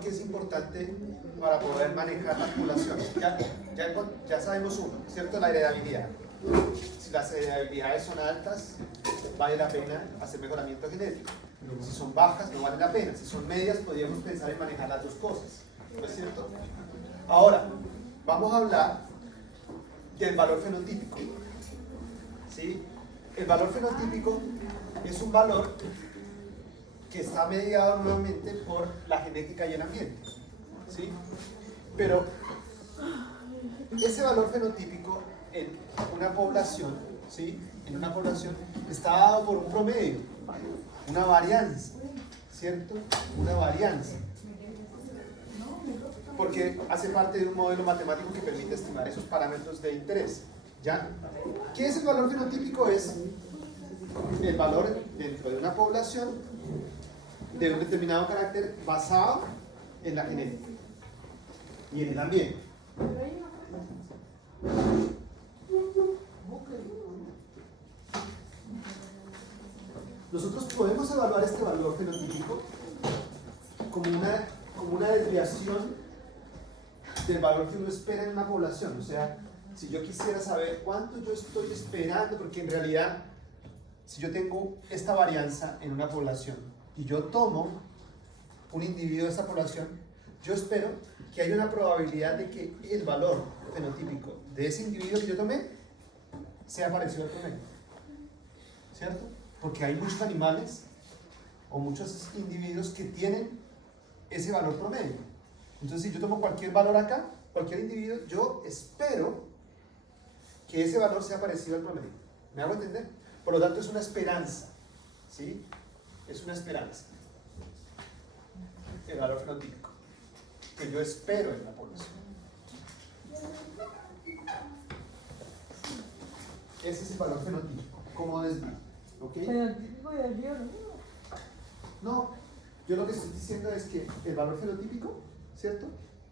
porque es importante para poder manejar la población. Ya sabemos uno, ¿cierto? La heredabilidad. Si las heredabilidades son altas, vale la pena hacer mejoramiento genético. Si son bajas, no vale la pena. Si son medias, podríamos pensar en manejar las dos cosas. ¿No es cierto? Ahora, vamos a hablar del valor fenotípico. ¿Sí? El valor fenotípico es un valor que está mediado nuevamente por la genética y el ambiente. ¿Sí? Pero ese valor fenotípico en una población, ¿sí? En una población está dado por un promedio, una varianza, ¿cierto? Una varianza. Porque hace parte de un modelo matemático que permite estimar esos parámetros de interés. ¿Ya? ¿Qué es el valor fenotípico? Es el valor dentro de una población de un determinado carácter basado en la genética y en el ambiente. Nosotros podemos evaluar este valor fenotípico como una desviación del valor que uno espera en una población. O sea, si yo quisiera saber cuánto yo estoy esperando, porque en realidad, si yo tengo esta varianza en una población y yo tomo un individuo de esa población, yo espero que haya una probabilidad de que el valor fenotípico de ese individuo que yo tomé sea parecido al promedio. ¿Cierto? Porque hay muchos animales o muchos individuos que tienen ese valor promedio. Entonces, si yo tomo cualquier valor acá, cualquier individuo, yo espero que ese valor sea parecido al promedio. ¿Me hago entender? Por lo tanto, es una esperanza. ¿Sí? Es una esperanza. El valor fenotípico que yo espero en la población. Ese es el valor fenotípico. ¿Cómo desvío? ¿Ok? Fenotípico y desvío, ¿no? No, yo lo que estoy diciendo es que el valor fenotípico, ¿cierto?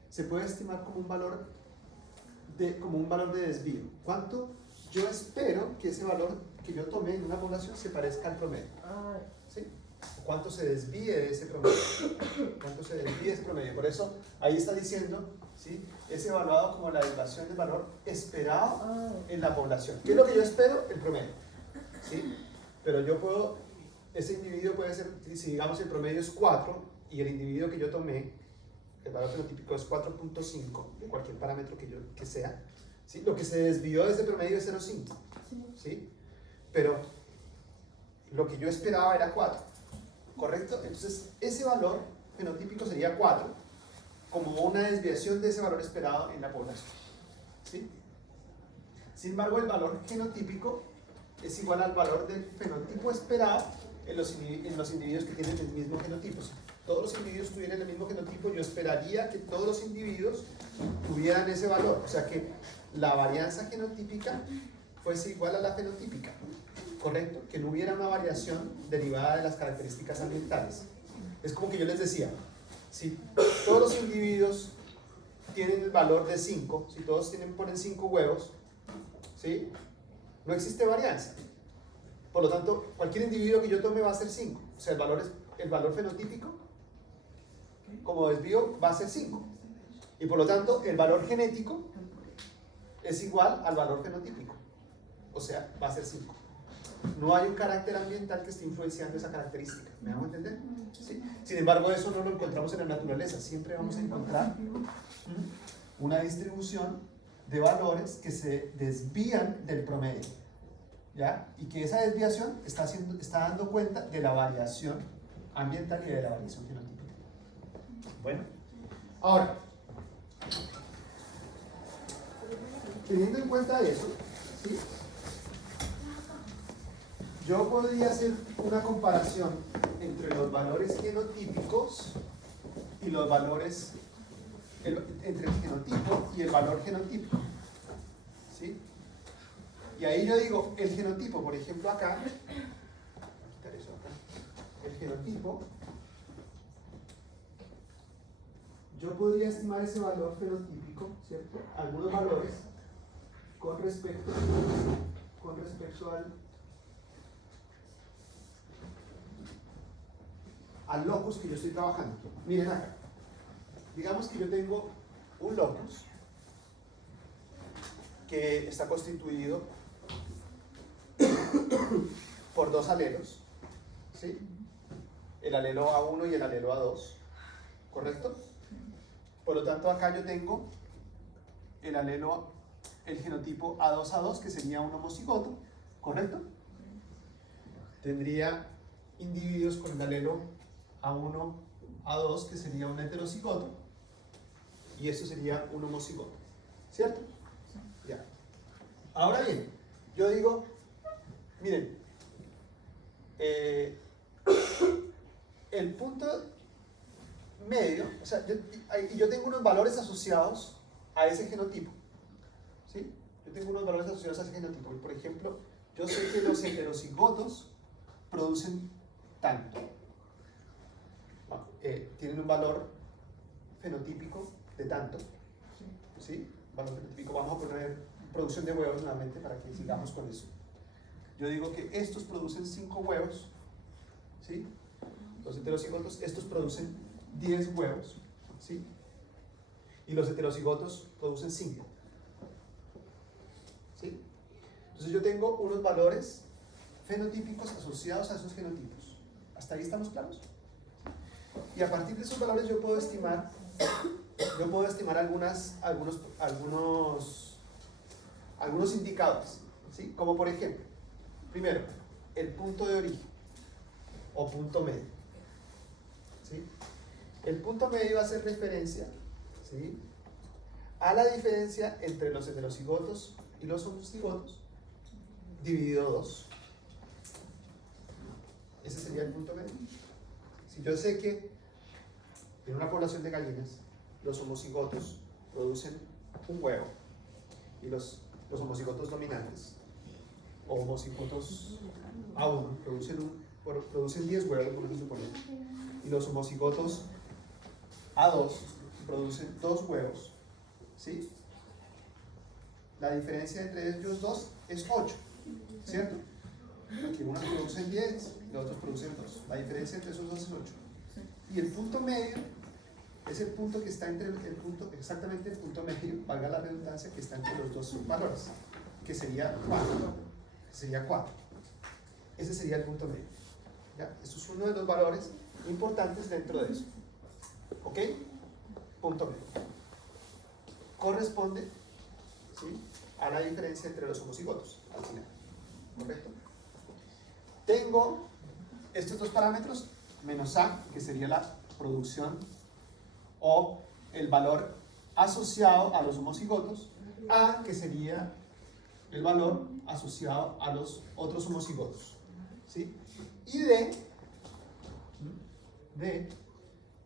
Se puede estimar como un valor de desvío. ¿Cuánto yo espero que ese valor que yo tomé en una población se parezca al promedio? ¿Sí? ¿Cuánto se desvíe de ese promedio? ¿Cuánto se desvíe de ese promedio? Por eso ahí está diciendo, ¿sí? Es evaluado como la desviación del valor esperado en la población. ¿Qué es lo que yo espero? El promedio. ¿Sí? Pero yo puedo, ese individuo puede ser, si digamos el promedio es 4 y el individuo que yo tomé, el valor fenotípico es 4.5, de cualquier parámetro que sea, ¿sí? Lo que se desvió de ese promedio es 0.5, ¿sí? Pero lo que yo esperaba era 4, ¿correcto? Entonces ese valor fenotípico sería 4, como una desviación de ese valor esperado en la población, ¿sí? Sin embargo, el valor genotípico es igual al valor del fenotipo esperado en los individuos que tienen el mismo genotipo. Si todos los individuos tuvieran el mismo genotipo, yo esperaría que todos los individuos tuvieran ese valor. O sea que la varianza genotípica fuese igual a la fenotípica, ¿correcto? Que no hubiera una variación derivada de las características ambientales. Es como que yo les decía, si todos los individuos tienen el valor de 5, si todos ponen 5 huevos, ¿sí? No existe varianza. Por lo tanto, cualquier individuo que yo tome va a ser 5. O sea, el valor fenotípico como desvío va a ser 5. Y por lo tanto, el valor genético es igual al valor fenotípico. O sea, va a ser 5. No hay un carácter ambiental que esté influenciando esa característica. ¿Me hago entender? ¿Sí? Sin embargo, eso no lo encontramos en la naturaleza. Siempre vamos a encontrar una distribución de valores que se desvían del promedio, ¿ya? Y que esa desviación está dando cuenta de la variación ambiental y de la variación genotípica. Bueno, ahora, teniendo en cuenta eso, ¿sí? Yo podría hacer una comparación entre los valores genotípicos y los valores entre el genotipo y el valor genotípico, ¿sí? Y ahí yo digo, el genotipo, por ejemplo acá, voy a quitar eso acá, el genotipo, yo podría estimar ese valor fenotípico, ¿cierto? Algunos valores con respecto al locus que yo estoy trabajando. Miren acá. digamos que yo tengo un locus que está constituido por dos alelos, ¿sí? El alelo A1 y el alelo A2, ¿correcto? Por lo tanto, acá yo tengo el genotipo A2A2, que sería un homocigoto, ¿correcto? Tendría individuos con el alelo A1, A2, que sería un heterocigoto, y esto sería un homocigoto, ¿cierto? Ya. Ahora bien, yo digo, miren, el punto medio, o sea, yo tengo unos valores asociados a ese genotipo, ¿sí? Yo tengo unos valores asociados a ese genotipo. Por ejemplo, yo sé que los heterocigotos producen tanto. Tienen un valor fenotípico de tanto, ¿sí? Valor fenotípico. Vamos a poner producción de huevos nuevamente para que sigamos con eso. Yo digo que estos producen 5 huevos, ¿sí? Los heterocigotos, estos producen 10 huevos, ¿sí? Y los heterocigotos producen 5, ¿sí? Entonces yo tengo unos valores fenotípicos asociados a esos genotipos. ¿Hasta ahí estamos claros? Y a partir de esos valores yo puedo estimar algunos indicadores, ¿sí? Como por ejemplo, primero, el punto de origen o punto medio, ¿sí? El punto medio hace referencia, ¿sí?, a la diferencia entre los heterocigotos y los homocigotos dividido 2. Ese sería el punto medio. Si yo sé que en una población de gallinas los homocigotos producen un huevo y los homocigotos dominantes o homocigotos A1 producen 10 huevos, vamos a suponer, y los homocigotos A2 producen 2 huevos, ¿sí? La diferencia entre ellos dos es 8, ¿cierto? Porque unos producen 10 y los otros producen 2. La diferencia entre esos dos es 8. Y el punto medio es el punto que está entre exactamente el punto medio, valga la redundancia, que está entre los dos valores, que sería 4. Ese sería el punto medio. ¿Ya? Esto es uno de los valores importantes dentro de eso. ¿Ok? Punto medio. Corresponde, ¿sí?, a la diferencia entre los homocigotos, al final. ¿Correcto? Tengo estos dos parámetros, menos A, que sería la producción o el valor asociado a los homocigotos, A, que sería el valor asociado a los otros homocigotos, ¿sí? Y D,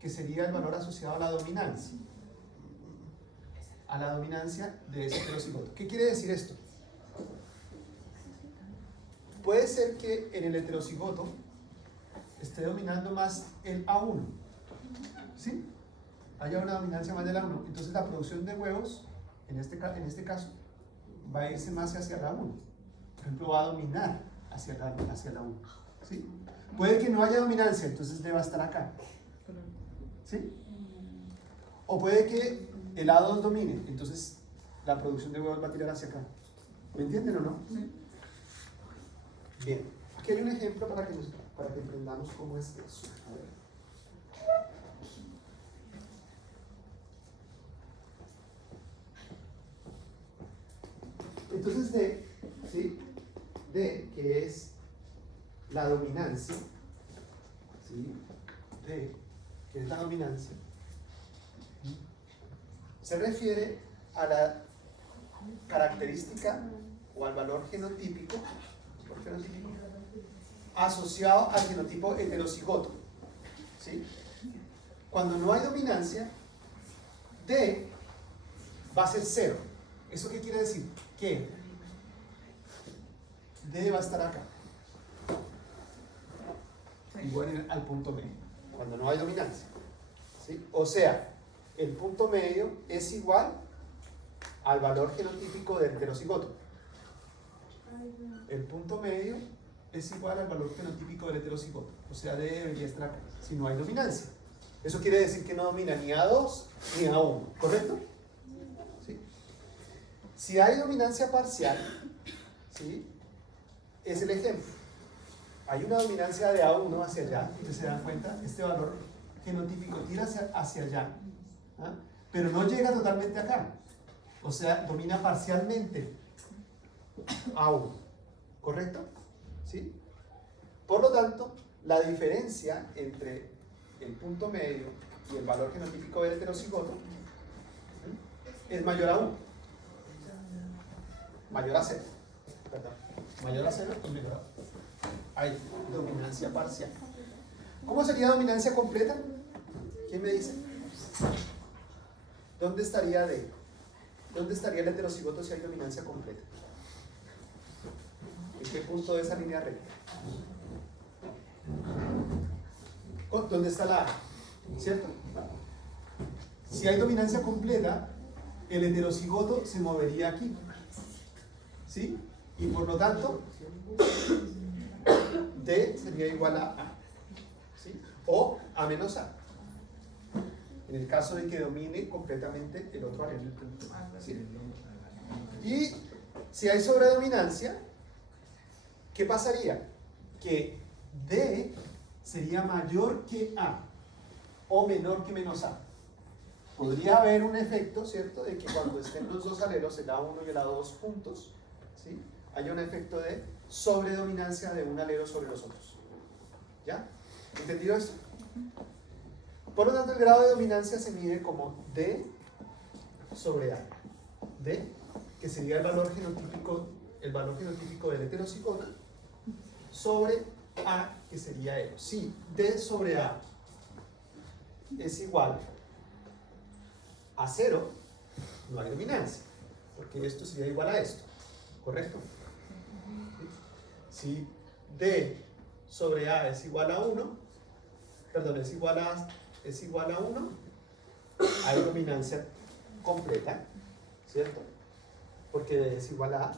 que sería el valor asociado a la dominancia de ese heterocigoto. ¿Qué quiere decir esto? Puede ser que en el heterocigoto esté dominando más el A1, ¿sí? Haya una dominancia más del A1. Entonces la producción de huevos, en este caso, va a irse más hacia la 1. Por ejemplo, va a dominar hacia la 1, ¿sí? Puede que no haya dominancia, entonces deba estar acá, ¿sí? O puede que el A2 domine, entonces la producción de huevos va a tirar hacia acá. ¿Me entienden o no? Sí. Bien, aquí hay un ejemplo para que entendamos cómo es eso. A ver. Entonces D, ¿sí?, D, que es la dominancia, ¿sí?, D, que es la dominancia, se refiere a la característica o al valor genotípico, asociado al genotipo heterocigoto, ¿sí? Cuando no hay dominancia, D va a ser 0. ¿Eso qué quiere decir? Que D va a estar acá, igual al punto medio, cuando no hay dominancia, ¿sí? O sea, el punto medio es igual al valor genotípico del heterocigoto. El punto medio es igual al valor fenotípico del heterocigoto, o sea, D debería estar acá, si no hay dominancia. Eso quiere decir que no domina ni A2 ni A1, ¿correcto? ¿Sí? Si hay dominancia parcial, ¿sí? Es el ejemplo. Hay una dominancia de A1 hacia allá, y ustedes se dan cuenta, este valor genotípico tira hacia allá, ¿ah? Pero no llega totalmente acá. O sea, domina parcialmente A1, ¿correcto? ¿Sí? Por lo tanto, la diferencia entre el punto medio y el valor genotípico del heterocigoto es mayor a 1, mayor a 0, perdón, mayor a 0 y menor a 1. Hay dominancia parcial. ¿Cómo sería dominancia completa? ¿Quién me dice? ¿Dónde estaría D? ¿Dónde estaría el heterocigoto si hay dominancia completa? ¿En qué punto de esa línea recta? ¿Dónde está la A? ¿Cierto? Si hay dominancia completa, el heterocigoto se movería aquí. ¿Sí? Y por lo tanto, D sería igual a A. ¿Sí? O A menos A. En el caso de que domine completamente el otro alelo. ¿Sí? Y si hay sobredominancia, ¿qué pasaría? Que D sería mayor que A o menor que menos A. Podría haber un efecto, ¿cierto?, de que cuando estén los dos alelos, el A1 y el A2 juntos, ¿sí?, haya un efecto de sobredominancia de un alelo sobre los otros. ¿Ya? ¿Entendido esto? Por lo tanto, el grado de dominancia se mide como D sobre A. D, que sería el valor genotípico del heterocigoto, sobre A, que sería E. Si D sobre A es igual a 0, no hay dominancia, porque esto sería igual a esto, ¿correcto? Si D sobre A es igual a 1, perdón, es igual a 1, hay dominancia completa, ¿cierto? Porque D es igual a A.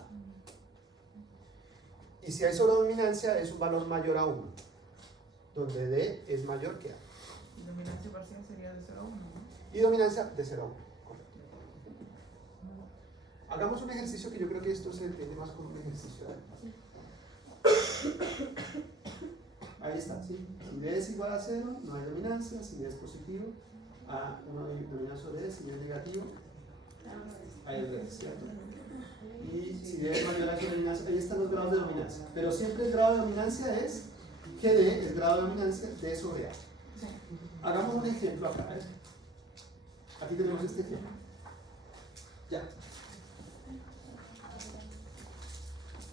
Y si hay sobredominancia, es un valor mayor a 1, donde D es mayor que A. Y dominancia parcial sería de 0 a 1, ¿no? Y dominancia de 0 a 1, correcto. Hagamos un ejercicio que yo creo que esto se entiende más como un ejercicio. Ahí está, ¿sí? Si D es igual a 0, no hay dominancia. Si D es positivo, A1 domina sobre D. Si D es negativo, hay el D, ¿cierto? Y si D es mayor a la dominancia, ahí están los grados de dominancia. Pero siempre el grado de dominancia es que D, el grado de dominancia, D sobre A. Hagamos un ejemplo acá. Aquí tenemos este ejemplo. Ya.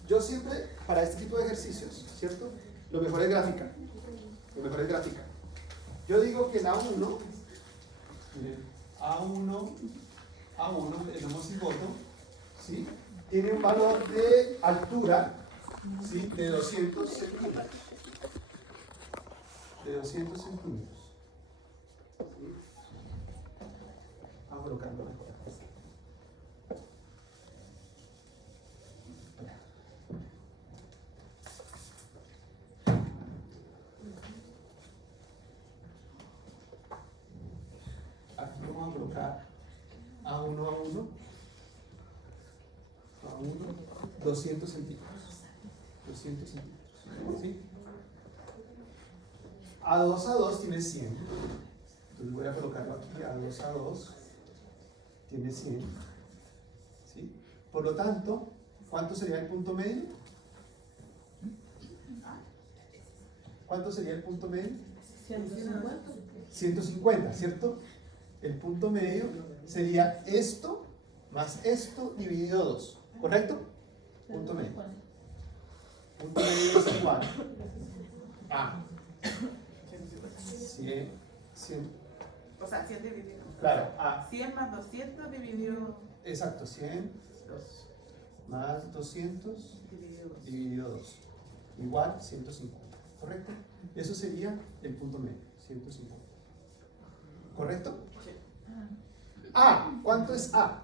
Yo siempre, para este tipo de ejercicios, ¿cierto?, lo mejor es gráfica. Lo mejor es gráfica. Yo digo que el A1, miren, A1, el homocigoto, ¿sí?, tiene un valor de altura, ¿sí?, de 200 centímetros. De 200 centímetros. ¿Sí? Vamos a colocarlo mejor. Aquí vamos a colocar A1, 200 centímetros. 200 centímetros. ¿Sí? A2 tiene 100. Entonces voy a colocarlo aquí. A2 tiene 100. ¿Sí? Por lo tanto, ¿cuánto sería el punto medio? ¿Cuánto sería el punto medio? 150. 150, ¿cierto? El punto medio sería esto más esto dividido 2, ¿correcto? Punto medio. Punto medio es igual a 100. O sea, 100 dividido. Claro, a 100 más 200 dividido. exacto, 100 más 200 dividido 2 igual 150, ¿correcto? Eso sería el punto medio, 150. ¿Correcto? A, ¿cuánto es A?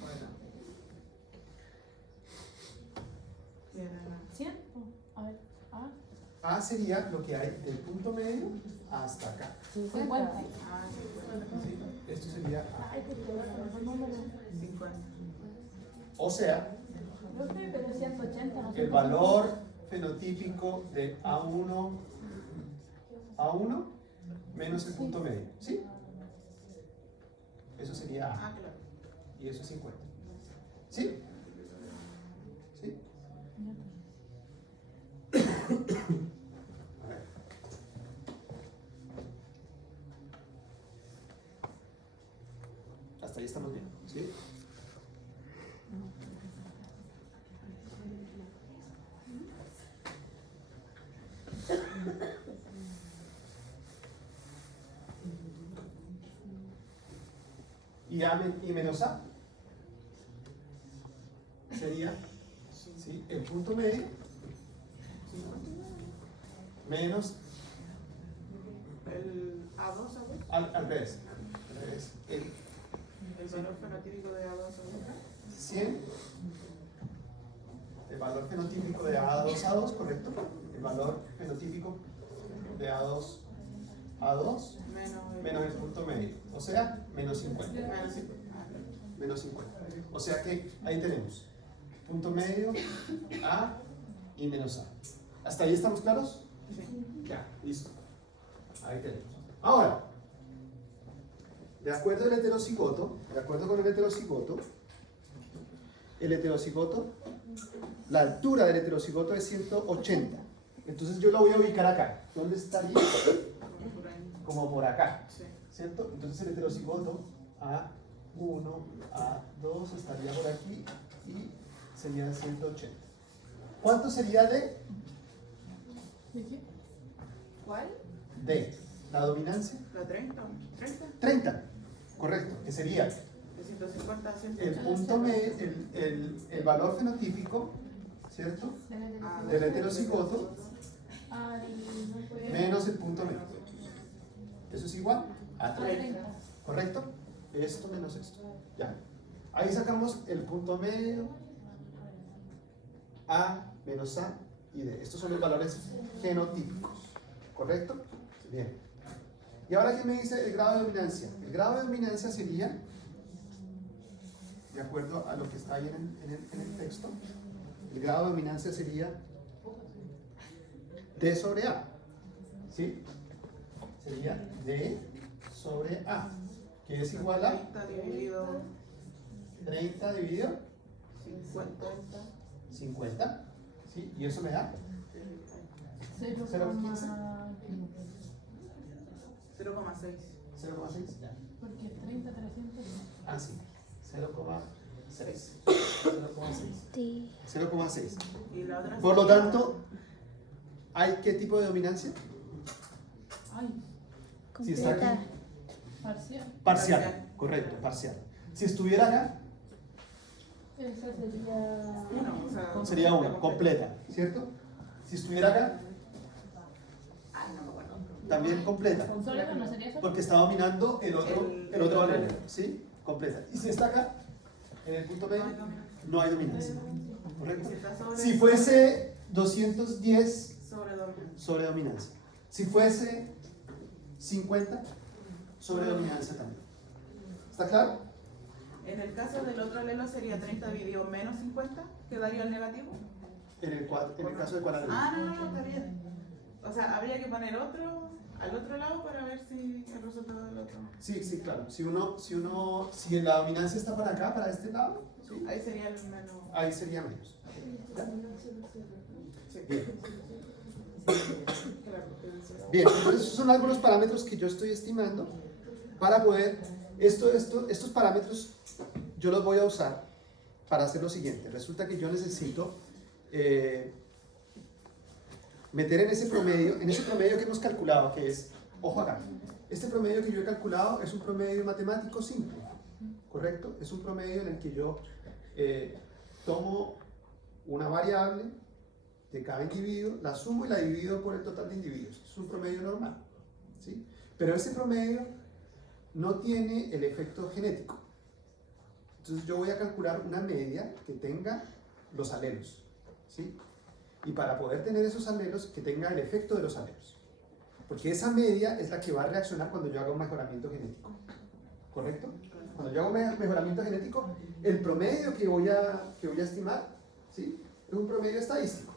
Bueno. 100. A ver, A. sería lo que hay del punto medio hasta acá. 50. Ah, ¿Sí? Esto sería A. 50. O sea, Profe, pero 180. ¿no? el valor fenotípico de A1 menos el punto medio. ¿Sí? Eso sería A. Ah, claro. Y eso es 50. ¿Sí? ¿Sí? A ver. Hasta ahí estamos bien. ¿Sí? Y y menos A sería, ¿sí?, el punto medio menos El A2, ¿sabes? al revés, el El valor fenotípico de A2, ¿sabes? 100, el valor fenotípico de A2, correcto, el valor fenotípico de A2 menos el punto medio, o sea, menos 50. Menos 50. Menos 50. O sea que ahí tenemos punto medio, A y menos A. ¿Hasta ahí estamos claros? Sí. Ya, listo. Ahí tenemos. Ahora, de acuerdo con el heterocigoto, la altura del heterocigoto es 180. Entonces yo lo voy a ubicar acá. ¿Dónde estaría? Por ahí. Como por acá. Sí. ¿Cierto? Entonces el heterocigoto A1, A2 estaría por aquí y sería 180. ¿Cuánto sería de ¿Cuál? la dominancia? La 30. 30. 30, correcto, que sería De 150 a el 180. punto el valor fenotípico, ¿cierto?, del heterocigoto menos el punto medio. Eso es igual a 30, ¿correcto? Esto menos esto. Ya. Ahí sacamos el punto medio, A menos A y D. Estos son los valores genotípicos, ¿correcto? Bien. Y ahora, ¿qué me dice el grado de dominancia? El grado de dominancia sería, de acuerdo a lo que está ahí en el texto, el grado de dominancia sería D sobre A. ¿Sí? Sería D sobre A, que es igual a 30 dividido 30 dividido 50. 50. ¿Sí? Y eso me da 0,15. 0,6. 0,6. Ya. Porque 30, 300. Ah, sí. 0,6. 0,6. 0,6. Y la otra Por lo sería- tanto, ¿hay qué tipo de dominancia? Ay, Si está aquí, parcial. parcial. Correcto, parcial. Si estuviera acá, Esa sería. Uno, o sea, sería una, completa, ¿cierto? Si estuviera acá, Ay, no me acuerdo. también completa, Con solo no sería eso. porque está dominando el otro valor, valor. ¿sí? Completa. Y si está acá, en el punto medio, no hay dominancia, ¿correcto? Si está sobre- Si fuese 210 sobre doble. sobre dominancia, si fuese 50 sobre dominancia también. ¿Está claro? En el caso del otro alelo sería 30 dividido menos 50, que daría el negativo. En el caso de cuadradero. Ah, no, está bien. O sea, habría que poner otro al otro lado para ver si el resultado del otro. Sí, sí, claro. Si la dominancia está para acá, para este lado, ¿sí?, Ahí sería el menos. ahí sería menos. ¿Ya? Sí. Bien. Claro, debe ser. Bien, entonces esos son algunos parámetros que yo estoy estimando para poder, estos parámetros yo los voy a usar para hacer lo siguiente. Resulta que yo necesito meter en ese promedio que hemos calculado, que es, ojo acá, este promedio que yo he calculado es un promedio matemático simple, ¿correcto? Es un promedio en el que yo tomo una variable de cada individuo, la sumo y la divido por el total de individuos. Es un promedio normal, ¿sí? Pero ese promedio no tiene el efecto genético. Entonces yo voy a calcular una media que tenga los alelos, ¿sí? Y para poder tener esos alelos, que tenga el efecto de los alelos. Porque esa media es la que va a reaccionar cuando yo haga un mejoramiento genético. ¿Correcto? Cuando yo hago un mejoramiento genético, el promedio que voy a estimar, ¿sí?, es un promedio estadístico.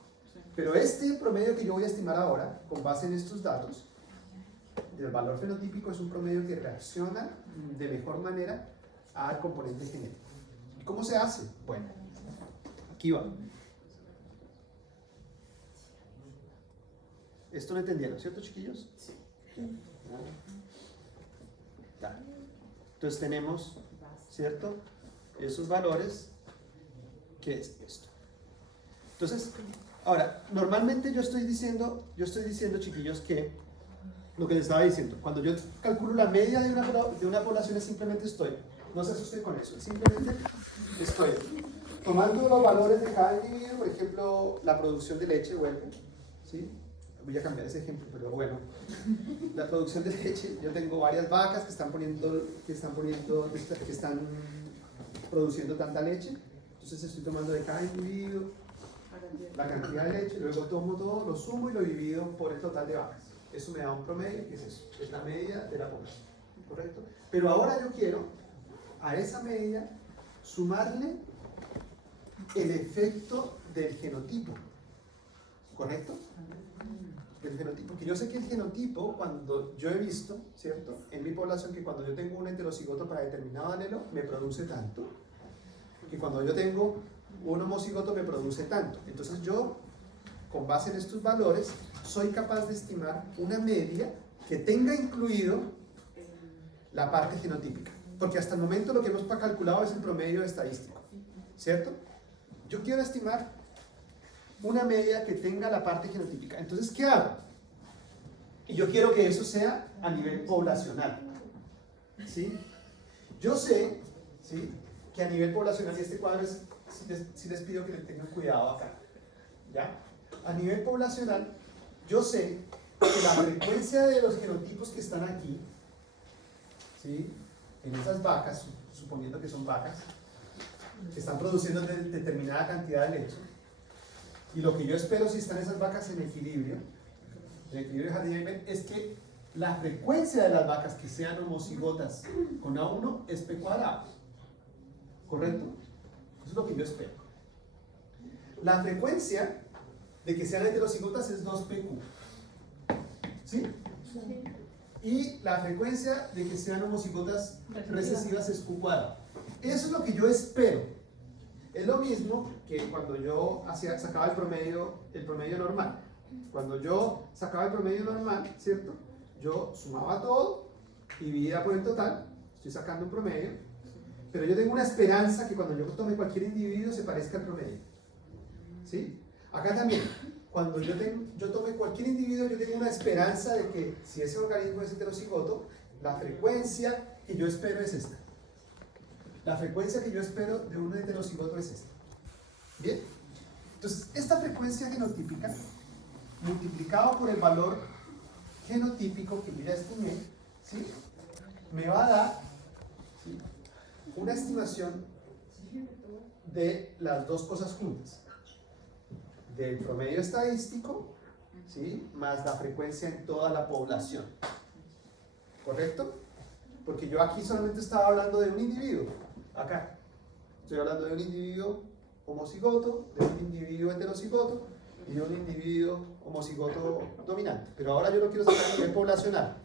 Pero este promedio que yo voy a estimar ahora, con base en estos datos, el valor fenotípico es un promedio que reacciona de mejor manera al componente genético. ¿Y cómo se hace? Bueno, aquí va. Esto lo entendieron, ¿cierto, chiquillos? Sí. Entonces tenemos, ¿cierto?, esos valores, ¿qué es esto? Entonces, ahora, normalmente yo estoy diciendo, chiquillos, que lo que les estaba diciendo, cuando yo calculo la media de una población, es simplemente no se asusten con eso, simplemente estoy tomando los valores de cada individuo, por ejemplo, la producción de leche, vuelve, ¿sí? Voy a cambiar ese ejemplo, pero bueno, la producción de leche, yo tengo varias vacas que están produciendo tanta leche, entonces estoy tomando de cada individuo la cantidad de leche, luego tomo todo, lo sumo y lo divido por el total de vacas. Eso me da un promedio, que es eso, es la media de la población, ¿correcto? Pero ahora yo quiero a esa media sumarle el efecto del genotipo, ¿correcto? Del genotipo, que yo sé que el genotipo, cuando yo he visto, ¿cierto?, en mi población, que cuando yo tengo un heterocigoto para determinado alelo, me produce tanto, que cuando yo tengo un homocigoto me produce tanto. Entonces yo, con base en estos valores, soy capaz de estimar una media que tenga incluido la parte genotípica, porque hasta el momento lo que hemos calculado es el promedio estadístico, ¿cierto? Yo quiero estimar una media que tenga la parte genotípica. Entonces, ¿qué hago? Y yo quiero que eso sea a nivel poblacional, ¿sí? Yo sé, ¿sí?, que a nivel poblacional, y este cuadro es, si les pido que le tengan cuidado acá, ¿ya? A nivel poblacional, yo sé que la frecuencia de los genotipos que están aquí, ¿sí?, en esas vacas, suponiendo que son vacas, que están produciendo determinada cantidad de leche, y lo que yo espero si están esas vacas en equilibrio Hardy-Weinberg, es que la frecuencia de las vacas que sean homocigotas con A1 es P cuadrado, ¿correcto? Eso es lo que yo espero. La frecuencia de que sean heterocigotas es 2PQ, ¿sí? Sí. Y la frecuencia de que sean homocigotas recesivas es Q cuadrado. Eso es lo que yo espero. Es lo mismo que cuando yo sacaba el promedio normal. Cuando yo sacaba el promedio normal, ¿cierto?, yo sumaba todo, dividía por el total, estoy sacando un promedio, pero yo tengo una esperanza que cuando yo tome cualquier individuo se parezca al promedio, ¿sí? Acá también, cuando yo tome cualquier individuo, yo tengo una esperanza de que si ese organismo es heterocigoto, la frecuencia que yo espero es esta. La frecuencia que yo espero de un heterocigoto es esta. ¿Bien? Entonces, esta frecuencia genotípica, multiplicado por el valor genotípico que yo ya estimé, ¿sí?, me va a dar, ¿sí?, una estimación de las dos cosas juntas. Del promedio estadístico, ¿sí?, más la frecuencia en toda la población. ¿Correcto? Porque yo aquí solamente estaba hablando de un individuo. Acá estoy hablando de un individuo homocigoto, de un individuo heterocigoto y de un individuo homocigoto dominante. Pero ahora yo lo quiero saber a nivel poblacional,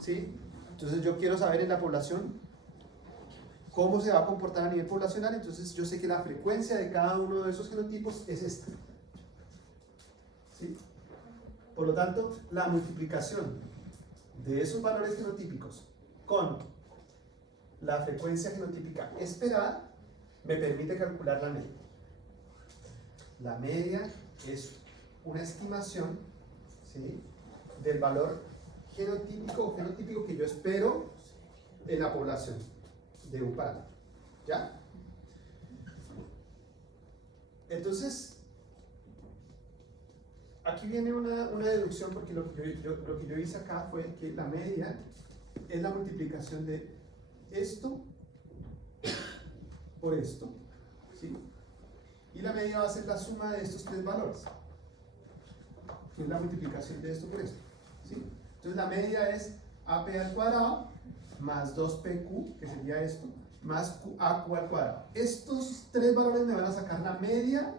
¿sí? Entonces yo quiero saber en la población cómo se va a comportar a nivel poblacional. Entonces yo sé que la frecuencia de cada uno de esos genotipos es esta, ¿sí? Por lo tanto, la multiplicación de esos valores genotípicos con la frecuencia genotípica esperada me permite calcular la media. La media es una estimación, ¿sí?, del valor genotípico que yo espero en la población de un parámetro. ¿Ya? Entonces, aquí viene una deducción, porque lo que yo hice acá fue que la media es la multiplicación de esto por esto, ¿sí? Y la media va a ser la suma de estos tres valores. que es la multiplicación de esto por esto, ¿sí? Entonces la media es AP al cuadrado más 2PQ, que sería esto, más AQ al cuadrado. Estos tres valores me van a sacar la media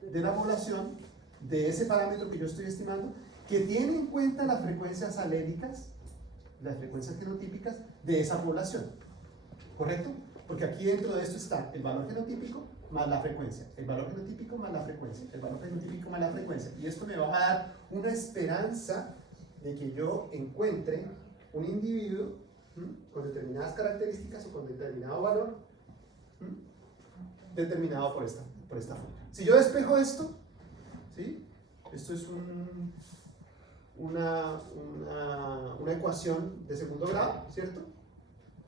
de la población de ese parámetro que yo estoy estimando, que tiene en cuenta las frecuencias aléricas, las frecuencias genotípicas de esa población. ¿Correcto? Porque aquí dentro de esto está el valor genotípico más la frecuencia, el valor genotípico más la frecuencia, el valor genotípico más la frecuencia. Y esto me va a dar una esperanza de que yo encuentre un individuo con determinadas características o con determinado valor determinado por esta forma. Si yo despejo esto, ¿sí? Esto es una ecuación de segundo grado, ¿cierto?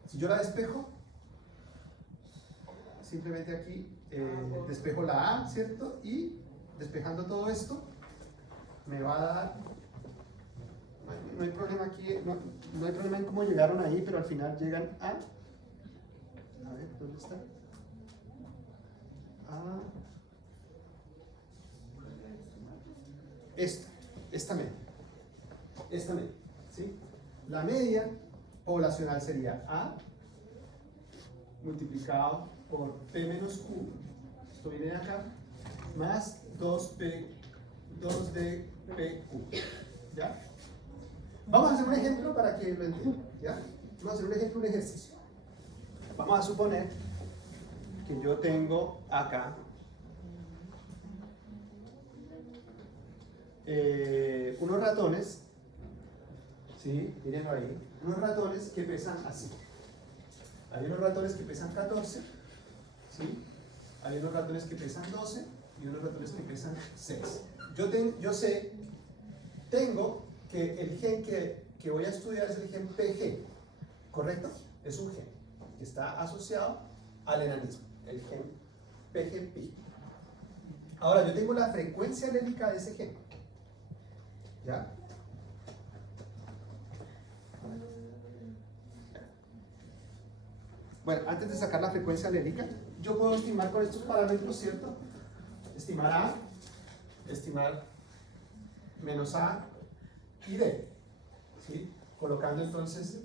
Si yo la despejo, simplemente aquí despejo la A, ¿cierto? Y despejando todo esto, me va a dar, no hay problema aquí, no hay problema en cómo llegaron ahí, pero al final llegan a ver, ¿dónde está? Esta media, ¿sí? La media poblacional sería A multiplicado por P menos Q, esto viene de acá, más 2DPQ, ¿ya? Vamos a hacer un ejemplo para que lo entiendan, ¿ya? Vamos a hacer un ejemplo, un ejercicio. Vamos a suponer que yo tengo acá unos ratones, ¿sí? Mírenlo ahí, unos ratones que pesan así. Hay unos ratones que pesan 14, ¿sí? Hay unos ratones que pesan 12 y unos ratones que pesan 6. Tengo que el gen que voy a estudiar es el gen PG, ¿correcto? Es un gen que está asociado al enanismo, el gen PGP. Ahora, yo tengo la frecuencia alélica de ese gen, ¿ya? Bueno, antes de sacar la frecuencia alélica, yo puedo estimar con estos parámetros, ¿cierto? Estimar A, estimar menos A y D, ¿sí? Colocando entonces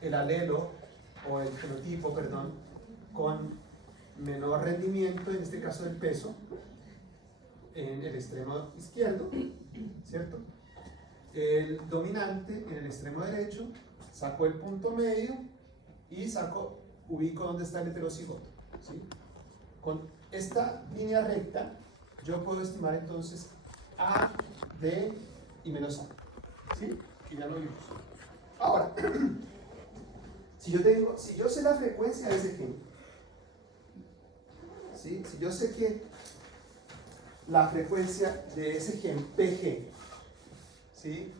el alelo o el fenotipo, perdón, con menor rendimiento, en este caso del peso, en el extremo izquierdo, ¿cierto? El dominante en el extremo derecho, saco el punto medio y ubico donde está el heterocigoto, ¿sí? Con esta línea recta, yo puedo estimar entonces A, D y menos A, ¿sí? Que ya lo vimos. Ahora, si yo sé la frecuencia de ese gen, ¿sí? Si yo sé que la frecuencia de ese gen PG, ¿sí?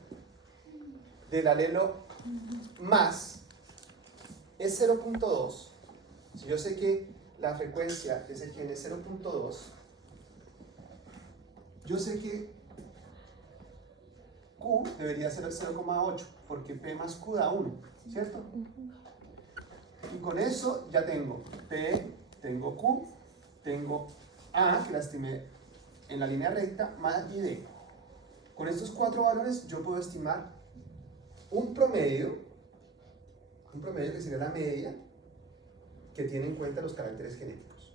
Del alelo más es 0.2, si yo sé que la frecuencia de ese gen es 0.2, yo sé que Q debería ser 0,8, porque P más Q da 1, ¿cierto? Y con eso ya tengo P, tengo Q, tengo A, que la estimé en la línea recta, más y D. Con estos cuatro valores yo puedo estimar un promedio que sería la media, que tiene en cuenta los caracteres genéticos.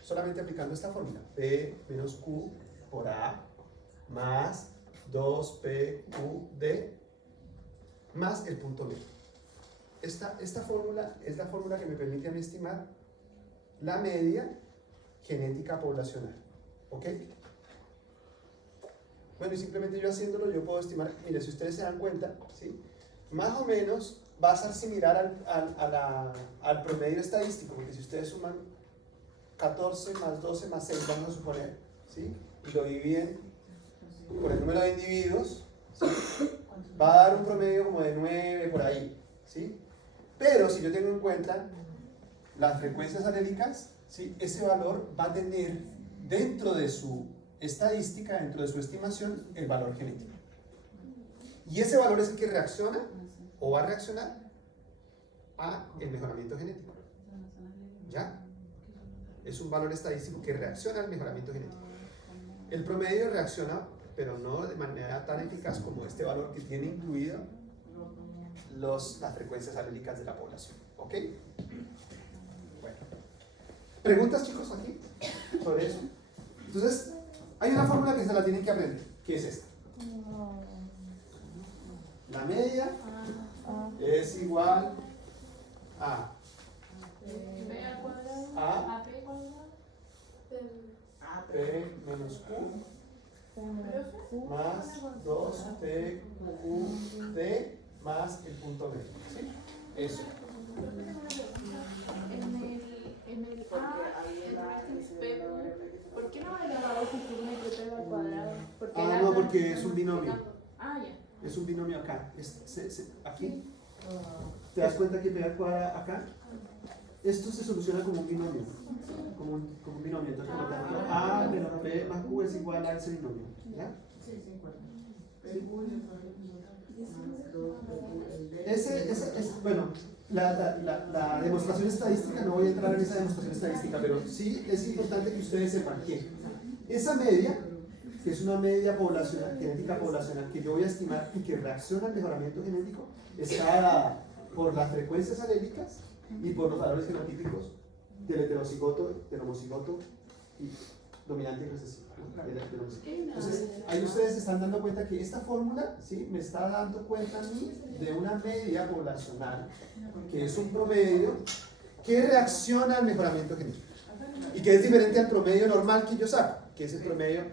Solamente aplicando esta fórmula, P menos Q por A más 2PQD más el punto medio. Esta fórmula es la fórmula que me permite a mí estimar la media genética poblacional. ¿Ok? Bueno, y simplemente yo haciéndolo, yo puedo estimar, mire, si ustedes se dan cuenta, ¿sí? Más o menos va a ser similar al promedio estadístico, porque si ustedes suman 14 más 12 más 6, vamos a suponer, ¿sí? Y lo dividen por el número de individuos, ¿sí? Va a dar un promedio como de 9 por ahí, ¿sí? Pero si yo tengo en cuenta las frecuencias alélicas, ¿sí? Ese valor va a tener dentro de su estadística, dentro de su estimación, el valor genético. Y ese valor es el que reacciona o va a reaccionar a el mejoramiento genético. ¿Ya? Es un valor estadístico que reacciona al mejoramiento genético. El promedio reacciona, pero no de manera tan eficaz como este valor que tiene incluido las frecuencias alélicas de la población. ¿Ok? Bueno. ¿Preguntas, chicos, aquí sobre eso? Entonces, hay una fórmula que se la tienen que aprender, que es esta. La media es igual a B al cuadrado. A. AP cuadrado. P menos Q más 2P QD más el punto medio. ¿Sí? Eso. En el A, el matriz P, ¿por qué no va elevado si tiene que P al cuadrado? Ah, no, porque es un binomio. Ah, ya. Es un binomio acá. Aquí. ¿Te das cuenta que P al cuadrado acá? Esto se soluciona como un binomio. Como un binomio. Entonces, por lo tanto, A menos P más Q es igual a ese binomio. ¿Ya? Sí. Bueno, la demostración estadística, no voy a entrar en esa demostración estadística, pero sí es importante que ustedes sepan que esa media, que es una media poblacional, genética poblacional, que yo voy a estimar y que reacciona al mejoramiento genético, está dada por las frecuencias alélicas y por los valores genotípicos del heterocigoto, del homocigoto y dominante y recesivo. Entonces, ahí ustedes se están dando cuenta que esta fórmula, ¿sí?, me está dando cuenta a mí de una media poblacional, que es un promedio que reacciona al mejoramiento genético y que es diferente al promedio normal que yo saco, que es el promedio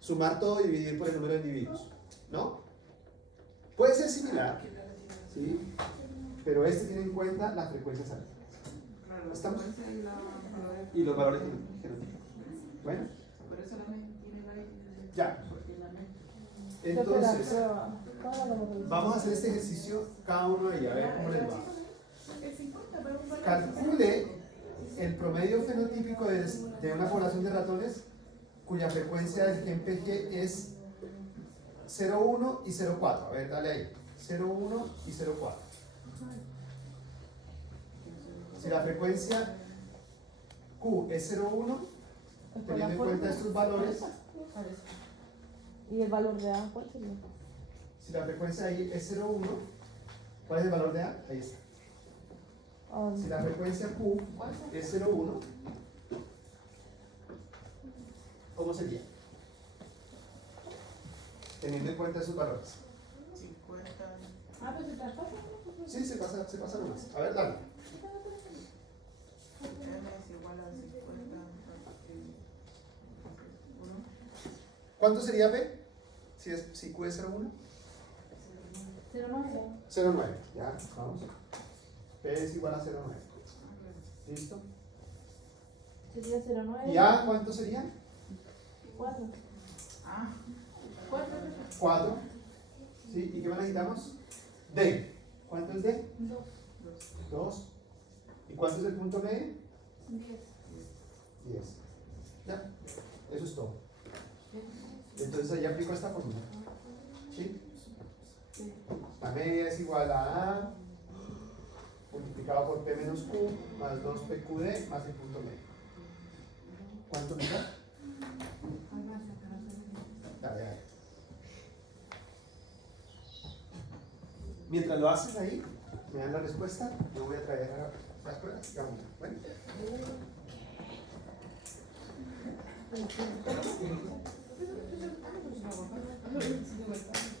sumar todo y dividir por el número de individuos, ¿no? Puede ser similar, ¿sí?, pero este tiene en cuenta las frecuencias alélicas. ¿Estamos? Y los valores genotípicos. Bueno. Por eso la media tiene la Ya. Entonces, vamos a hacer este ejercicio cada uno de ellos, a ver cómo les va. Calcule el promedio fenotípico de una población de ratones cuya frecuencia del gen PG es 0,1 y 0,4. A ver, dale ahí. 0,1 y 0,4. Si la frecuencia Q es 0,1, teniendo en cuenta estos valores, ¿y el valor de A cuál sería? si la frecuencia ahí es 0,1, ¿cuál es el valor de A? Ahí está. Si la frecuencia Q es 0,1, ¿cómo sería? Teniendo en cuenta esos valores. 50. Ah, pues se traspasa. Sí, se pasa nomás. A ver, dale. N es igual a 50. ¿Cuánto sería P? Si Q es 0,1. 0,9. 0,9. Ya, vamos. P es igual a 0,9. ¿Listo? Sería 0,9. ¿Y A cuánto sería? 4. Ah, 4. 4. ¿Sí? ¿Y qué más necesitamos? D. ¿Cuánto es D? 2. 2. ¿Y cuánto es el punto medio? 10. 10. Ya. Eso es todo. Entonces ahí aplico esta fórmula. ¿Sí? La media es igual a A multiplicado por P menos Q más 2PQD más el punto medio. ¿Cuánto me da? Dale. Mientras lo haces ahí, me dan la respuesta, yo voy a traer a las pruebas. Digamos. Bueno. no.